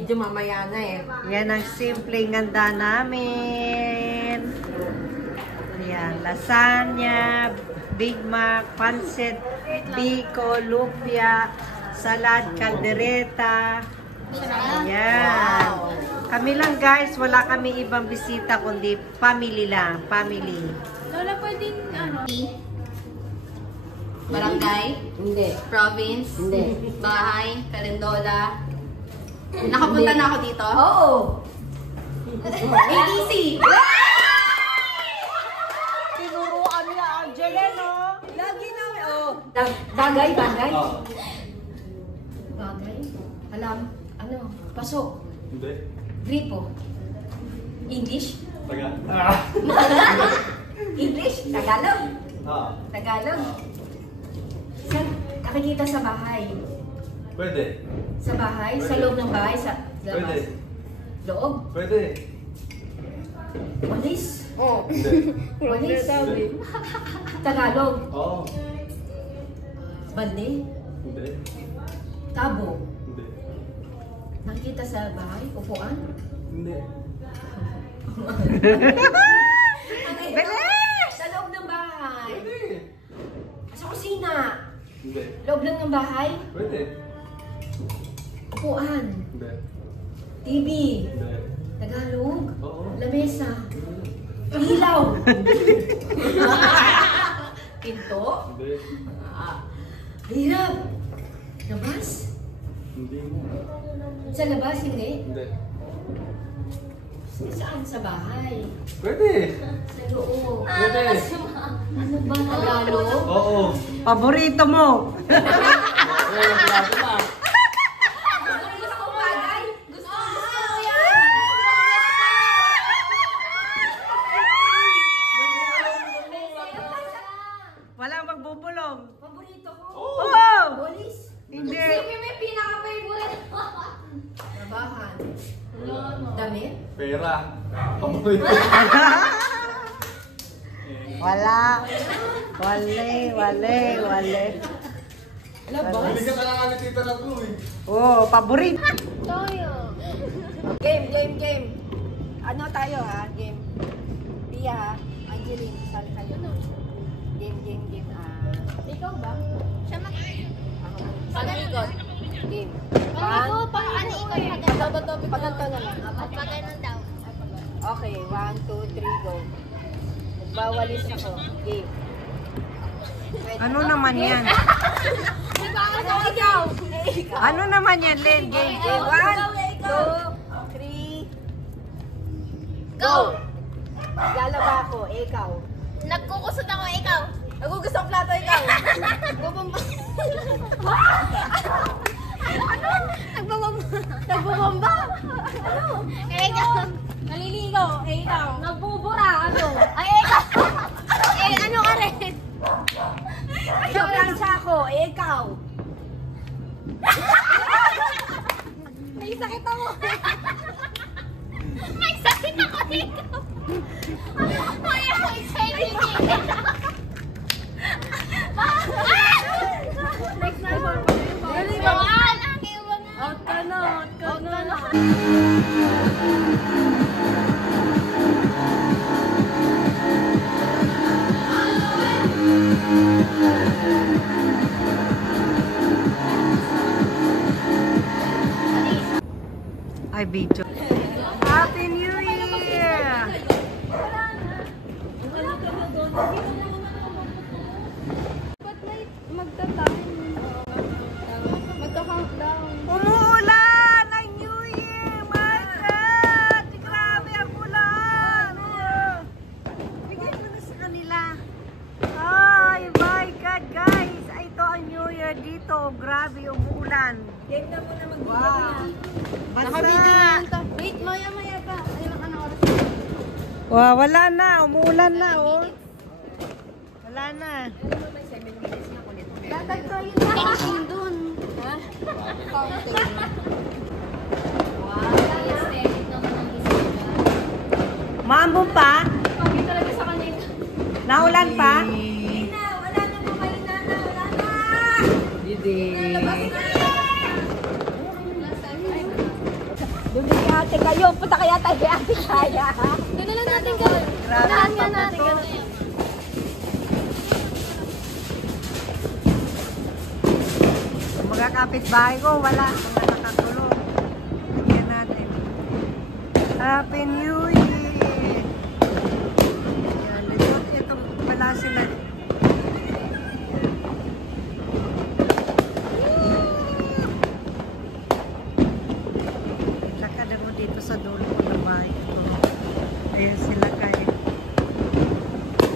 Video mamaya na eh. Yan ang simpleng handa namin. Yan, lasagna, Big Mac, pancit, biko, lumpia, salad, caldereta. Ayan. Kami lang guys, wala kami ibang bisita kundi family lang, family. Lola, pwedeng ano? Barangay? Hindi. Province? Hindi. Bahay? Calendola? Nakapunta na ako dito? Oo. ABC! Tinuruan niya Angela, no? Lagi na, oh. Bagay? Bagay? Alam? Ano? Pasok? Hindi. Gripo? English? Taga? English? Tagalog? Tagalog? Saan? Nakikita sa bahay? Pwede. Sa bahay? Sa loob ng bahay? Sa labas? Pwede. Loob? Pwede. Walis? Oo. Hindi. Walis? Tagalog? Oo. Balde? Hindi. Tabo? Hindi. Nakikita sa bahay? Upuan? Hindi. Bilis! Sa loob ng bahay? Pwede. Sa kusina? Hindi. Loob lang ng bahay? Pwede. Upuan? Hindi. TV? Hindi. Tagalog? Oo. Lamesa? Ilaw? Pinto? Hindi. Hirap! Labas? Hindi mo. Sa labas, hindi? Hindi. Saan? Sa bahay? Pwede. Sa loob? Pwede. Ano ba? Tagalog? Oo. Paborito mo. Gusto ko bagay? Gusto ko yan! Walang magbubulong. Paborito ko. Oo! Walis? Hindi. Sige, may pinaka-favorite. Trabahan. Damit? Pera. Paborito. Wala. Wale. Hindi ka talaga ni Tita na Blue eh. Oh, paborito. Game. Ano tayo ha? Game. Pia ha? Angeline, sali kayo. Game. Ikaw ba? Siya Ako. Pag-ikot. Game. Paano ikot? Paganto na lang. Pagano daw. Okay, 1, 2, 3, go. Magbawalis ako. Game. Ano naman yan? Ikaw. Ano naman yan, Len? Game. 1, 2, 3, go! Lalaba ako, ikaw. Nagkukusot ako, ikaw. Nagugusto ang plato, ikaw. Bubumba. Ano? Nagbubomba? Ano? Ikaw. Naliligaw, ikaw. Nagbubura, ano? Ay, ikaw. Ano ka rin? Nagplansya ako, ikaw. May sakit ako. May sakit ako, ikaw. Ay, ang exciting. Next na po. Out ka na. Ay, video. Happy New Year! Ba't may magta-time? Magka-countdown. Umuulan! Ay, New Year! My God! Grabe ang ulan! Bigay mo na sa kanila. Ay, my God, guys! Ay, ito ang New Year dito. Grabe, umuulan. Game na muna mag-video. Wow! Naka-video na yun to. Wait, maya pa. Ayun ang oras. Wow, wala na. Umuulan na, oh. Wala na. Datag ko yun na. Counting dun. Ha? Counting. Wow, aesthetic naman ang isip. Maambon pa? Okay talaga sa kanila. Naulan pa? Wala na po, mahina na. Wala na. Didi. Labas na. ate kayo. Punta kaya tayo kay ate kaya. Doon na lang natin gano'n. Grabe Saan nga ang natin pagputo. gano'n? Mga kapitbahay ko, wala. Mga nakakulong. Tingnan natin. Happy New Year! Yan, itong wala sila. Lakad ako dito sa dulo ko ng bahay ko. Ayun sila kayo.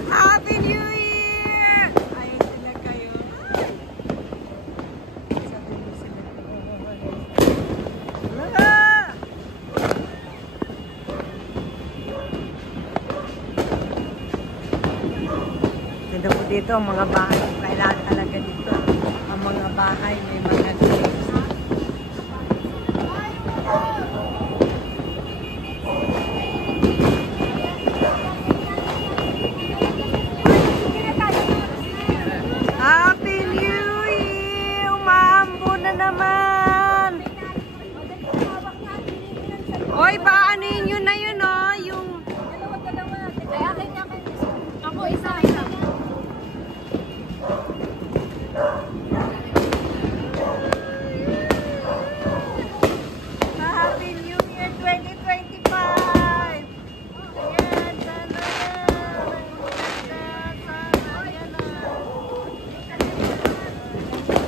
Happy New Year! Ayun sila kayo. Sabi mo sila. Wala! Tignan mo dito ang mga bahay. Kailangan talaga dito. Ang mga bahay may mga gates. Happy New Year! Umaambo na naman! Oy, paanin nyo na yun, oh! Yung... Ay, akin na akin. Ako, isa. Isa. Happy New Year 2025! Ayan, sana na! Sana, ayan na!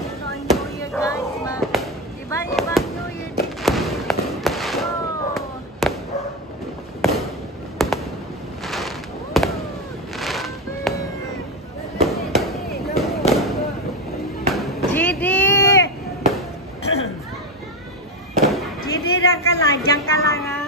Ito ang New Year, guys. Iba-iba New Year dito. Oh. GD! GD na ka lang, dyan ka lang ha.